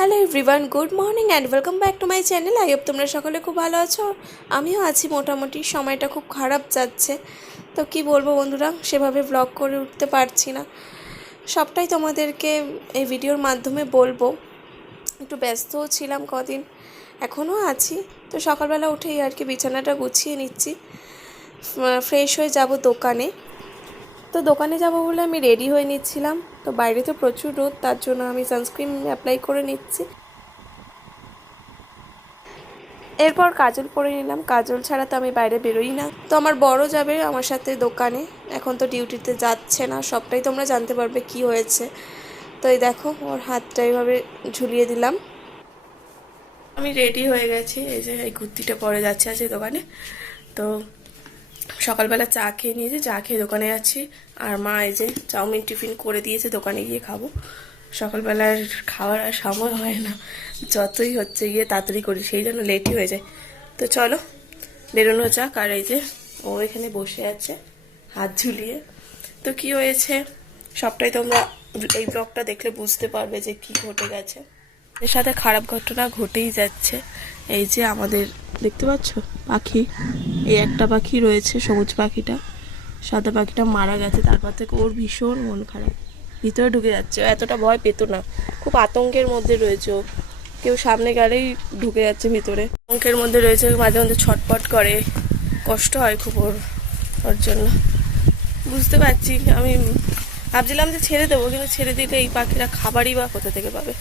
Hello everyone good morning and welcome back to my channel I hope তোমরা সকলে খুব ভালো আছো। আমিও আছি মোটামুটি, সময়টা খুব খারাপ যাচ্ছে। তো কি বলব বন্ধুরা, সেভাবে ব্লগ করে উঠতে পারছি না। সবটাই তোমাদেরকে এই ভিডিওর মাধ্যমে বলব। একটু ব্যস্তও ছিলাম কদিন, এখনও আছি। তো সকালবেলা উঠেই আর কি বিছানাটা গুছিয়ে নিচ্ছি। ফ্রেশ হয়ে যাব দোকানে। তো দোকানে যাব বলে আমি রেডি হয়ে নিচ্ছিলাম। তো বাইরে তো প্রচুর রোদ, তার জন্য আমি সানস্ক্রিন অ্যাপ্লাই করে নিচ্ছি। এরপর কাজল পরে নিলাম। কাজল ছাড়া তো আমি বাইরে বেরোই না। তো আমার বড় যাবে আমার সাথে দোকানে। এখন তো ডিউটিতে যাচ্ছে না, সবটাই তোমরা জানতে পারবে কি হয়েছে। তো এই দেখো, ওর হাতটা এইভাবে ঝুলিয়ে দিলাম। আমি রেডি হয়ে গেছি। এই যে এই কুর্তিটা পরে যাচ্ছে আছে দোকানে। তো সকালবেলা চা খেয়ে নিয়েছি চা খেয়ে দোকানে যাচ্ছি। আর মা এই যে চাউমিন টিফিন করে দিয়েছে, দোকানে গিয়ে খাব। সকালবেলার খাওয়ার আর সময় হয় না। যতই হচ্ছে গিয়ে তাড়াতাড়ি করি, সেই জন্য লেটই হয়ে যায়। তো চলো, বেরোনো যাক। আর এই যে ও এখানে বসে আছে, হাত ঝুলিয়ে। তো কি হয়েছে? সবটাই তোমরা এই ব্লগটা দেখলে বুঝতে পারবে যে কি ঘটে গেছে। এর সাথে খারাপ ঘটনা ঘটেই যাচ্ছে। এই যে আমাদের দেখতে পাচ্ছ? পাখি। এই একটা পাখি রয়েছে, সবুজ পাখিটা। সাদা পাখিটা মারা গেছে, তারপর থেকে ওর ভীষণ মন খারাপ। ভিতরে ঢুকে যাচ্ছে। এতটা ভয় পেতো না। খুব আতঙ্কের মধ্যে রয়েছে ও। কেউ সামনে গেলেই ঢুকে যাচ্ছে ভিতরে। আতঙ্কের মধ্যে রয়েছে, মাঝে মধ্যে ছটপট করে। কষ্ট হয় খুব ওর ওর জন্য। বুঝতে পারছি। আমি ভাবছিলাম যে ছেড়ে দেবো, কিন্তু ছেড়ে দিলে এই পাখিরা খাবারই বা কোথা থেকে পাবে?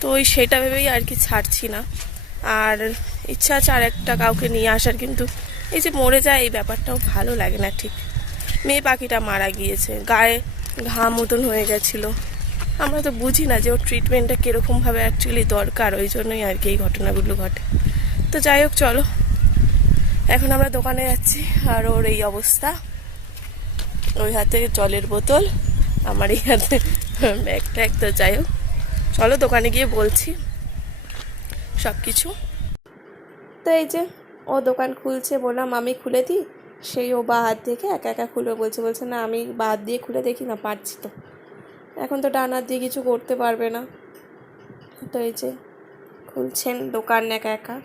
তো ওই সেটা ভেবেই আর কি ছাড়ছি না। আর ইচ্ছা আছে আর একটা কাউকে নিয়ে আসার, কিন্তু এই যে মরে যায় এই ব্যাপারটাও ভালো লাগে না ঠিক। মেয়ে পাখিটা মারা গিয়েছে, গায়ে ঘা মতন হয়ে গেছিল। আমরা তো বুঝি না যে ওর ট্রিটমেন্টটা কীরকমভাবে অ্যাকচুয়ালি দরকার, ওই জন্যই আর কি এই ঘটনাগুলো ঘটে। তো যাই হোক, চলো। এখন আমরা দোকানে যাচ্ছি, আর ওর এই অবস্থা। ওই হাতে জলের বোতল, আমার এই হাতে ব্যাগ ট্যাগ তো যাই হোক। চলো দোকানে গিয়ে বলছি সব কিছু তো এই যে, ও দোকান খুলছে বললাম, আমি খুলে দিই? সেই ও বা হাত দেখে একা একা খুলে বলছে বলছে, না, আমি বা হাত দিয়ে খুলে দেখি না, পারছি তো। এখন তো ডান হাত দিয়ে কিছু করতে পারবে না। তো এই যে, খুলছেন দোকান একা একা।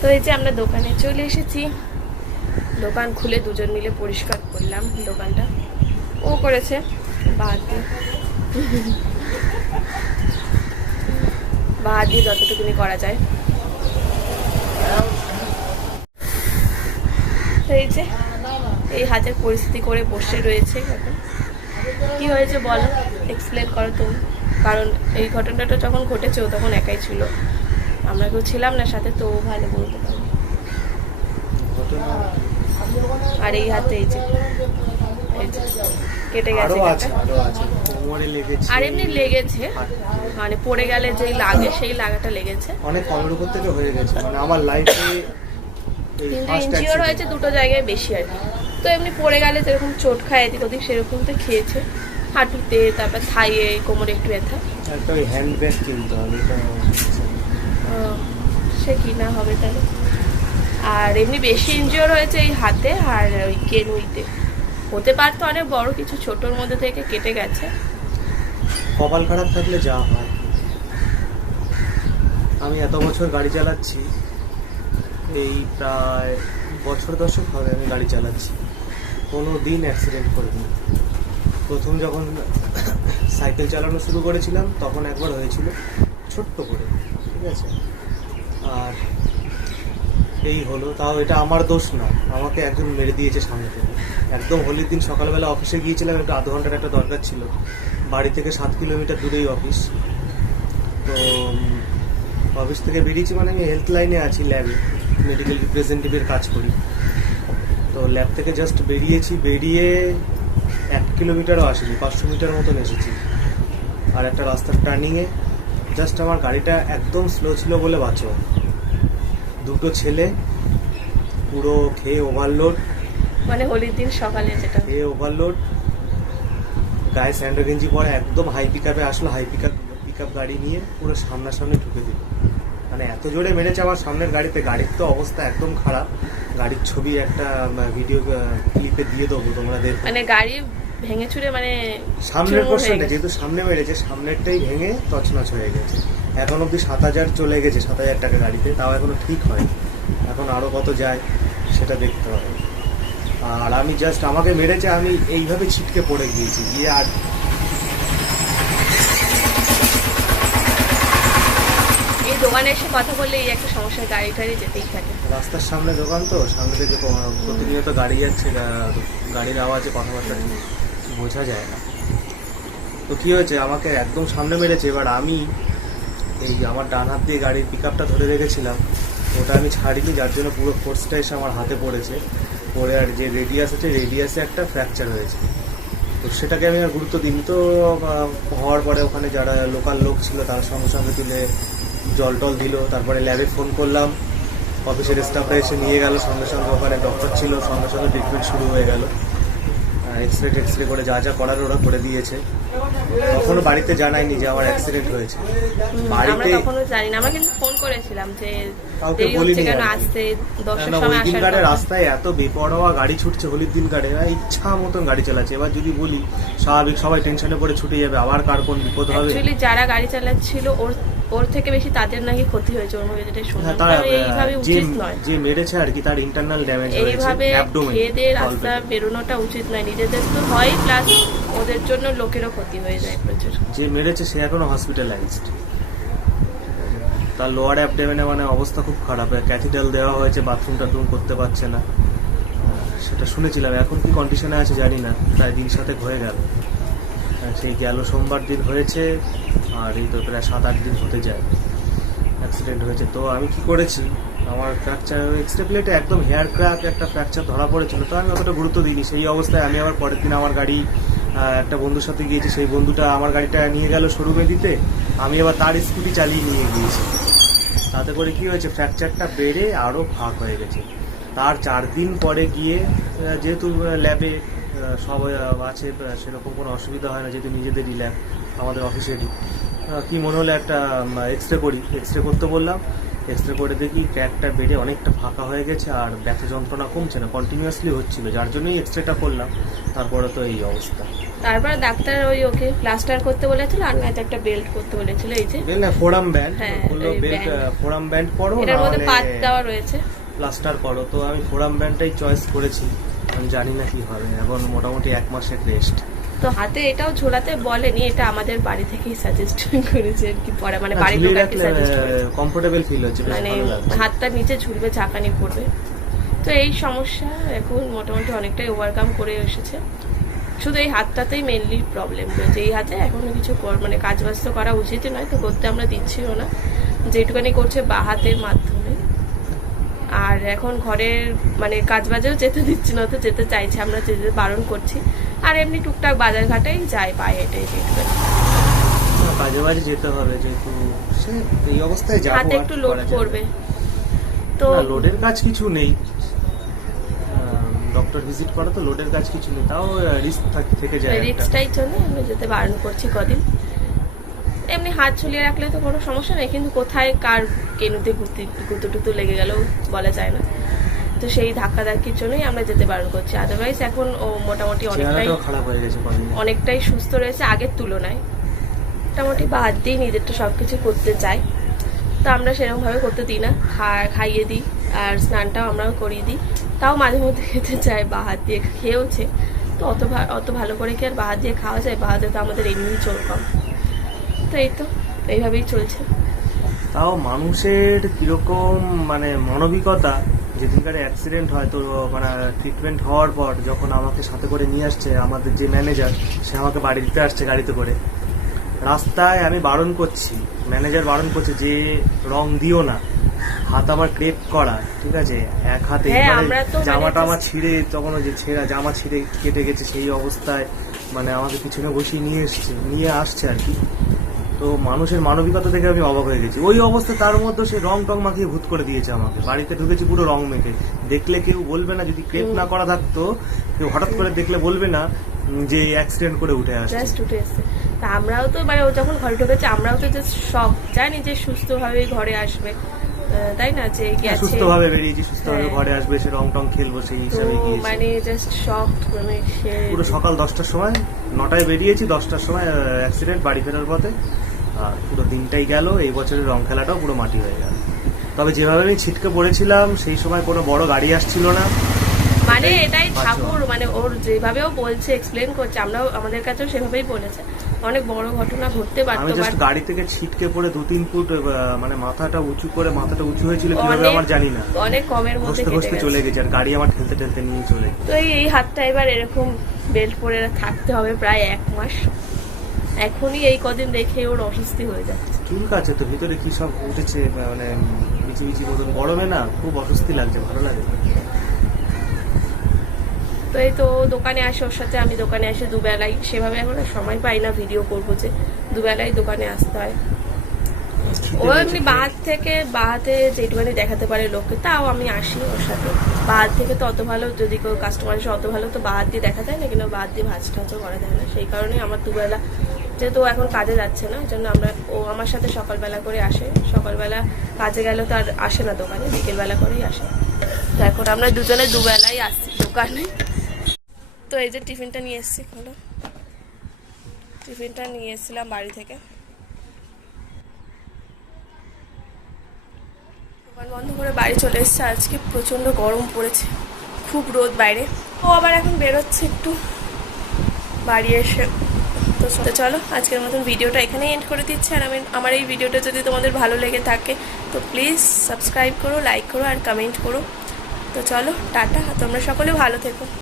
তো এই যে আমরা দোকানে চলে এসেছি। দোকান খুলে দুজন মিলে পরিষ্কার করলাম দোকানটা। ও করেছে, বা হাত দিয়ে। বা হাত দিয়ে যতটুকুনি করা যায়। এই যে, এই হাতের পরিস্থিতি করে বসে রয়েছে কি হয়েছে বলো? এক্সপ্লেন করো তুমি কারণ এই ঘটনাটা যখন ঘটেছে, ও তখন একাই ছিল। আমরা কেউ ছিলাম না সাথে, তো ভালো বলতে পারবে আর এই হাতে এই যে। কেটে গেছে আরও এমনি লেগেছে। মানে পড়ে গেলে যেই লাগে সেই লাগাটা লেগেছে। অনেক কমের উপর থেকে হয়ে গেছে। মানে আমার লাইফে কিন্তু ইনজিওর হয়েছে দুটো জায়গায় বেশি আর কি। তো এমনি পড়ে গেলে যেরকম চোট খায় এদিক ওদিক সেরকম তো খেয়েছে। হাঁটুতে তারপর থাইয়ে কোমরে একটু ব্যথা। একটা ওই হ্যান্ড ব্যাগ কিনতে হবে সে কি না হবে তাহলে। আর এমনি বেশি ইনজিওর হয়েছে এই হাতে আর ওই কেনুইতে। হতে পারতো অনেক বড়, কিছু ছোটোর মধ্যে থেকে কেটে গেছে। কপাল খারাপ থাকলে যা হয়। আমি এত বছর গাড়ি চালাচ্ছি, এই প্রায় বছর দশক হবে আমি গাড়ি চালাচ্ছি। কোনো দিন অ্যাক্সিডেন্ট করিনি। প্রথম যখন সাইকেল চালানো শুরু করেছিলাম, তখন একবার হয়েছিল ছোট্ট করে, ঠিক আছে? আর এই হলো, তাও এটা আমার দোষ না। আমাকে একজন মেরে দিয়েছে সামনে থেকে। একদম হোলির দিন সকালবেলা অফিসে গিয়েছিলাম, একটু আধ ঘণ্টার একটা দরকার ছিল। বাড়ি থেকে সাত কিলোমিটার দূরেই অফিস। তো অফিস থেকে বেরিয়েছি মানে আমি হেলথ লাইনে আছি ল্যাবে মেডিকেল রিপ্রেজেন্টেটিভের কাজ করি। তো ল্যাব থেকে জাস্ট বেরিয়েছি, বেরিয়ে এক কিলোমিটারও আসেনি, পাঁচশো মিটার মতন এসেছি। আর একটা রাস্তার টার্নিংয়ে জাস্ট আমার গাড়িটা একদম স্লো ছিল বলে বাঁচো দুটো ছেলে পুরো খেয়ে ওভারলোড মানে হোলির দিন সকালে যেটা। খেয়ে ওভারলোড গায়ে স্যান্ডো গেঞ্জি পরে একদম হাই পিক আপে আসলো high pick up pick up গাড়ি নিয়ে পুরো সামনাসামনি ঢুকে দিল। মানে এত জোরে মেরেছে আমার সামনের গাড়িতে গাড়ির তো অবস্থা একদম খারাপ। গাড়ির ছবি একটা ভিডিও ক্লিপে দিয়ে দেবো তোমরা দেখো। মানে গাড়ি ভেঙে চুরে মানে সামনের পোর্শনটা যেহেতু সামনে মেরেছে সামনেরটাই ভেঙে তছনছ হয়ে গেছে। এখন অবধি সাত হাজার চলে গেছে সাত হাজার টাকা গাড়িতে তাও এখনও ঠিক হয় এখন আরও কত যায় সেটা দেখতে হবে। আর আমি জাস্ট আমাকে মেরেছে আমি এইভাবে ছিটকে পড়ে গিয়েছি গিয়ে আর এই দোকানে এসে কথা বললে এই একটা সমস্যা গাড়ি টাড়ি যেতেই থাকে। রাস্তার সামনে দোকান তো সামনে থেকে প্রতিনিয়ত গাড়ি যাচ্ছে গাড়ির আওয়াজে কথাবার্তা বোঝা যায় না। তো কি হয়েছে আমাকে একদম সামনে মেরেছে এবার আমি এই আমার ডান হাত দিয়ে গাড়ির পিক ধরে রেখেছিলাম, ওটা আমি ছাড়িনি, যার জন্য পুরো ফোর্সটা এসে আমার হাতে পড়েছে। পড়ে আর যে রেডিয়াস আছে রেডিয়াসে একটা ফ্র্যাকচার হয়েছে। তো সেটাকে আমি আর গুরুত্ব দিইনি। তো হওয়ার পরে ওখানে যারা লোকাল লোক ছিল, তার সঙ্গে সঙ্গে তুলে জল টল দিল। তারপরে ল্যাবে ফোন করলাম। অফিসের স্টাফরা এসে নিয়ে গেল। সঙ্গে সঙ্গে ওখানে ডক্টর ছিল। সঙ্গে সঙ্গে ট্রিটমেন্ট শুরু হয়ে গেল। এক্স রে টেক্স রে করে যা যা করার ওরা করে দিয়েছে। তখনও বাড়িতে জানায়নি যে আমার অ্যাক্সিডেন্ট হয়েছে। বাড়িতে তখনও জানি না আমরা কিন্তু ফোন করেছিলাম যে কাউকে বলিনি কেন? আসতে দশটার সময় আসার দিনকারে রাস্তায় এত বেপরোয়া গাড়ি ছুটছে হোলির দিন কারে ইচ্ছা মতন গাড়ি চালাচ্ছে। এবার যদি বলি স্বাভাবিক সবাই টেনশনে পড়ে ছুটে যাবে। আবার কার কোন বিপদ হবে? অ্যাকচুয়ালি যারা গাড়ি চালাচ্ছিল ওর ওর থেকে বেশি তাদের নাকি ক্ষতি হয়েছে ওর মুখে যেটা শুনলাম। হ্যাঁ তার এইভাবে উচিত নয়। যে মেরেছে আর কি তার ইন্টারনাল ড্যামেজ হয়েছে এইভাবে খেয়ে রাস্তা বেরোনোটা উচিত নয় নিজেদের তো হয় প্লাস ওদের জন্য লোকেরও ক্ষতি হয়ে যায় প্রচুর। যে মেরেছে সে এখনও হসপিটালাইজড তার লোয়ার অ্যাবডেমেনে মানে অবস্থা খুব খারাপ ক্যাথিটাল দেওয়া হয়েছে বাথরুম টাথরুম করতে পারছে না। সেটা শুনেছিলাম এখন কি কন্ডিশনে আছে জানি না প্রায় দিন সাথে হয়ে গেল। সেই গেল সোমবার দিন হয়েছে, আর এই তো প্রায় সাত, আট দিন হতে যায়। অ্যাক্সিডেন্ট হয়েছে। তো আমি কি করেছি? আমার ফ্র্যাকচার এক্সট্রা প্লেটে একদম হেয়ার ক্র্যাক একটা ফ্র্যাকচার ধরা পড়েছিল। তো আমি অতটা গুরুত্ব দিইনি। সেই অবস্থায় আমি আবার পরের দিন আমার গাড়ি একটা বন্ধুর সাথে গিয়েছি। সেই বন্ধুটা আমার গাড়িটা নিয়ে গেল শোরুমে দিতে। আমি আবার তার স্কুটি চালিয়ে নিয়ে গিয়েছি। তাতে করে কি হয়েছে? ফ্র্যাকচারটা বেড়ে আরও ফাঁক হয়ে গেছে। তার চার দিন পরে গিয়ে যেহেতু ল্যাবে সব আহ, আছে সেরকম কোনো অসুবিধা হয় না যেহেতু নিজেদেরই ল্যাব আমাদের অফিসেরই কি মনে হলো একটা এক্স রে করি? এক্স রে করতে বললাম। এক্স রে করে দেখি ক্র্যাকটা বেড়ে অনেকটা ফাঁকা হয়ে গেছে আর ব্যথা যন্ত্রণা কমছে না কন্টিনিউয়াসলি হচ্ছিল। যার জন্যই এক্স রেটা করলাম তারপরে তো এই অবস্থা। তারপরে ডাক্তার ওই ওকে প্লাস্টার করতে বলেছিল আর নয়তো একটা বেল্ট করতে বলেছিল এই যে। বেল না ফোরাম ব্যান্ড বলল বেল্ট ফোরাম ব্যান্ড পরো এটার মধ্যে পাত দেওয়া রয়েছে। প্লাস্টার করো তো আমি ফোরাম ব্যান্ডটাই চয়েস করেছি। আমি জানি না কি হবে এখন মোটামুটি এক মাসের রেস্ট তো হাতে এটাও ঝোলাতে বলেনি এটা আমাদের বাড়ি থেকেই সাজেস্ট করেছে আর কি পরে মানে বাড়ির ঝুলিয়ে লোক আর কি রাখলে সাজেস্ট কমফোর্টেবল ফিল হচ্ছে মানে হাতটা নিচে ঝুলবে ঝাঁকানি পড়বে। তো এই সমস্যা এখন মোটামুটি অনেকটাই ওভারকাম করে এসেছে। শুধু এই হাতটাতেই মেনলি প্রবলেম রয়েছে। এই হাতে এখনও কিছু কর- মানে কাজ বাজ তো করা উচিতই নয় তো করতে আমরা দিচ্ছিও না। যেটুকানি করছে বা হাতের মাধ্যমে। আর এখন ঘরের মানে কাজ বাজেও যেতে দিচ্ছি না তো যেতে চাইছে আমরা যেতে বারণ করছি। আর এমনি টুকটাক বাজার ঘাটেই যাই পায়ে হেঁটে কাজে বাজে যেতে হবে যেহেতু এই অবস্থায় যাব হাতে একটু লোড করবে তো লোডের কাজ কিছু নেই। ডক্টর ভিজিট করা তো লোডের কাজ কিছু নেই তাও রিস্ক থেকে যায়। রিক্সটাই জন্য আমরা যেতে বারণ করছি কদিন। এমনি হাত ঝুলিয়ে রাখলে তো কোনো সমস্যা নেই কিন্তু কোথায় কার কেনুতে গুতি গুঁতো টুতু লেগে গেলেও বলা যায় না। তো সেই ধাক্কা ধাক্কির জন্যই আমরা যেতে বারণ করছি। আদারওয়াইজ এখন ও মোটামুটি অনেকটাই অনেকটাই সুস্থ রয়েছে আগের তুলনায়। মোটামুটি বাদ দিয়ে নিজেরটা সব কিছু করতে চাই। তো আমরা সেরকমভাবে করতে দিই না। খাইয়ে দিই আর স্নানটাও আমরাও করিয়ে দিই। তাও মাঝে মধ্যে খেতে চাই বা হাত দিয়ে খেয়েওছে। তো অত অত ভালো করে কি আর বাহাত দিয়ে খাওয়া যায়? বাহাতে তো আমাদের এমনি চলকম তো এই তো এইভাবেই চলছে। তাও মানুষের কীরকম মানে মানবিকতা যেদিনকার অ্যাক্সিডেন্ট হয় তো মানে ট্রিটমেন্ট হওয়ার পর যখন আমাকে সাথে করে নিয়ে আসছে আমাদের যে ম্যানেজার সে আমাকে বাড়ি দিতে আসছে গাড়িতে করে। রাস্তায় আমি বারণ করছি ম্যানেজার বারণ করছে যে রং দিও না হাত আমার ক্রেপ করা ঠিক আছে? এক হাতে হ্যাঁ, জামাটা আমার ছিঁড়ে তখন যে ছেঁড়া জামা ছিঁড়ে কেটে গেছে সেই অবস্থায় মানে আমাকে পিছনে বসিয়ে নিয়ে এসছে নিয়ে আসছে আর কি। তো মানুষের মানবিকতা থেকে আমি অবাক হয়ে গেছি। ওই অবস্থা, তার মধ্যে সে রং টং মাখিয়ে ভূত করে দিয়েছে আমাকে। বাড়িতে ঢুকেছি পুরো রং মেখে। দেখলে কেউ বলবে না, যদি ক্রেপ না করা থাকতো, কেউ হঠাৎ করে দেখলে বলবে না যে অ্যাক্সিডেন্ট করে উঠে আসে উঠে আসছে। তা আমরাও তো মানে ও যখন ঘরে ঢুকেছে, আমরাও তো জাস্ট শখ জানি যে সুস্থভাবে ঘরে আসবে। তাই না? যে গেছে। সুস্থভাবে বেরিয়েছি সুস্থভাবে হ্যাঁ। ঘরে আসবে সে রং টং খেলব সেই হিসাবে গিয়েছি। মানে জাস্ট শক মানে পুরো সকাল দশটার সময় নটায় বেরিয়েছি দশটার সময় অ্যাক্সিডেন্ট বাড়ি ফেরার পথে। আর পুরো দিনটাই গেল এই বছরের রং খেলাটাও পুরো মাটি হয়ে গেল। তবে যেভাবে আমি ছিটকে পড়েছিলাম সেই সময় কোনো বড় গাড়ি আসছিল না। মানে এটাই। ঠাকুর মানে ওর যেভাবে ও বলছে এক্সপ্লেন করছে আমরাও আমাদের কাছেও সেভাবেই বলেছে। অনেক বড় ঘটনা ঘটতে আমি পারতো জাস্ট বাট গাড়ি থেকে ছিটকে পড়ে দু তিন ফুট মানে মাথাটা উঁচু করে মাথাটা উঁচু হয়েছিল কীভাবে আমার জানি না। অনেক কমের মধ্যে কেটে চলে গেছে আর গাড়ি আমার ঠেলতে ঠেলতে নিয়ে চলে তো এই হাতটা এবার এরকম বেল্ট পরে থাকতে হবে প্রায় এক মাস। এখনই এই কদিন দেখে ওর অস্বস্তি হয়ে যাচ্ছে। চুল কাছে তো ভিতরে কি সব উঠেছে মানে বিচি বিচি মতন। গরমে না খুব অস্বস্তি লাগছে ভালো লাগে। তো এই তো ও দোকানে আসে ওর সাথে আমি দোকানে আসি দুবেলাই। সেভাবে এখন সময় পাই না ভিডিও করব যে দুবেলাই দোকানে আসতে হয়। ও খিদে এমনি। বাহাত থেকে বাহাতে যেটুখানি দেখাতে পারে লোককে তাও আমি আসি ওর সাথে। বাহাত থেকে তো অত ভালো যদি কেউ কাস্টমার এসে অত ভালো তো বাহাত দিয়ে দেখা যায় না কিন্তু বাহাত দিয়ে ভাজ টাজও করা যায় না। সেই কারণে আমার দুবেলা যেহেতু ও এখন কাজে যাচ্ছে না ওই জন্য আমরা ও আমার সাথে সকালবেলা করে আসে। সকালবেলা কাজে গেলে তো আর আসে না দোকানে বিকেলবেলা করেই আসে। তো এখন আমরা দুজনে দুবেলাই আসছি দোকানে। তো এই যে টিফিনটা নিয়ে এসেছি খোলো টিফিনটা নিয়ে এসেছিলাম বাড়ি থেকে। দোকান বন্ধ করে বাড়ি চলে এসেছে। আজকে প্রচণ্ড গরম পড়েছে। খুব রোদ বাইরে। ও আবার এখন বেরোচ্ছে একটু। বাড়ি এসে। তো তো চলো, আজকের মতন ভিডিওটা এখানেই এন্ড করে দিচ্ছি। আর আমি আমার এই ভিডিওটা যদি তোমাদের ভালো লেগে থাকে, তো প্লিজ সাবস্ক্রাইব করো লাইক করো, আর কমেন্ট করো। তো চলো, টাটা। তোমরা সকলে ভালো থেকো।